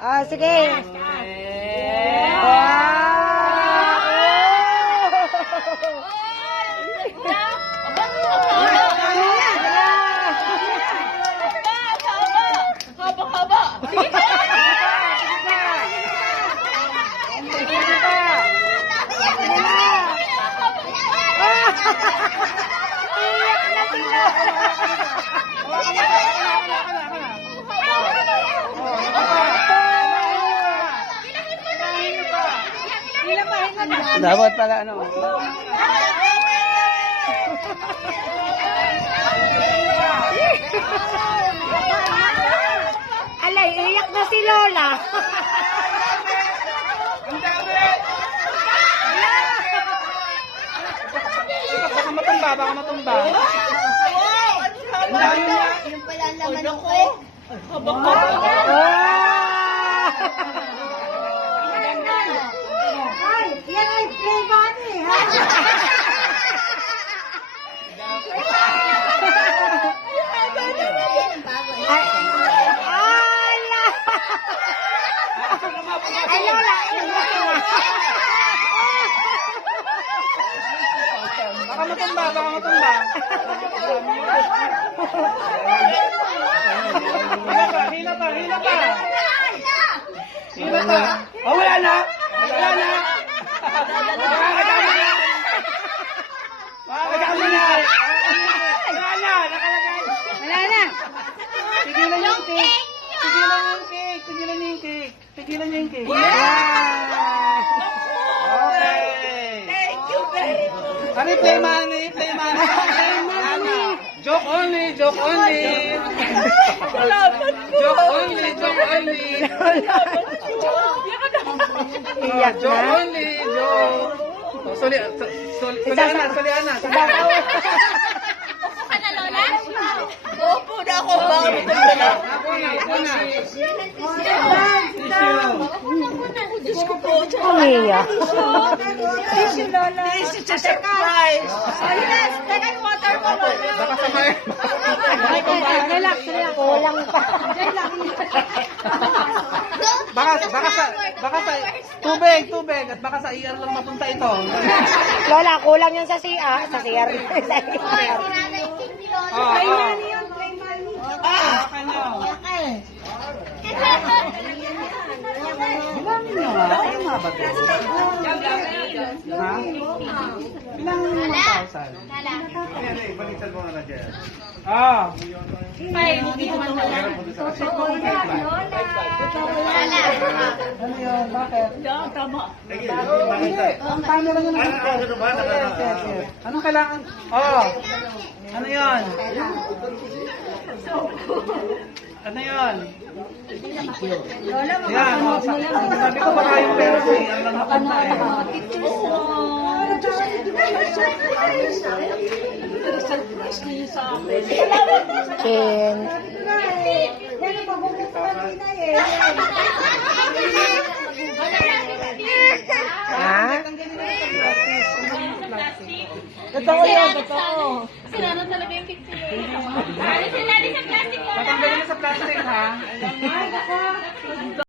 Ah, sige. Haba-haba. Dapat pala ano. Alay, iyak na si Lola. Baka matumba, baka matumba. Yung pala ang laman ko. Ay, yan ay play money, ha? Ay, ala! Ay, Lola! Baka matumba, baka matumba. Hila pa, hila pa. Hila pa. Oh, wala na. Wala na. Makakasama na. Makakasama na. Wala na, nakalagay. Wala na! Tigilan yung cake. Tigilan yung cake. Tigilan yung cake. Tigilan yung cake. Okay. Thank you very much. Ano, play money, play money. Joke only, joke only. Salamat po. Joke only, joke only. Iyak Joke na. only, joke. Oh, Soliana. Opo na ako. Bakit ito na? Ako na. Diyos ko po. Umiyak. Tissue, Lola. Tissue, it's a surprise. Yes, second water po, Lola. Baka sabay. Relax, relax. Kulang pa. Baka sa tubig at baka sa ER lang mapunta ito. Lola, kulang yan sa CR. Sa CR. Sa CR. Oh, oh. Okay na. Bilangin nyo nga. Ayaw nga ba ito? Ha? Bilangin mo 1,000. Ah. Ano yun? Bakit? Ang camera nyo naman. Yes. Anong kailangan? Oh. Ano yun? Ano yun? Yan. Oh, sabi ko baka yung pera ko eh. Ang lang ako na eh. Chin. Ha? Totoo yun, totoo. Sinano talaga yung picture. Ano sila sa plastic? Patanggalin mo sa plastic ha.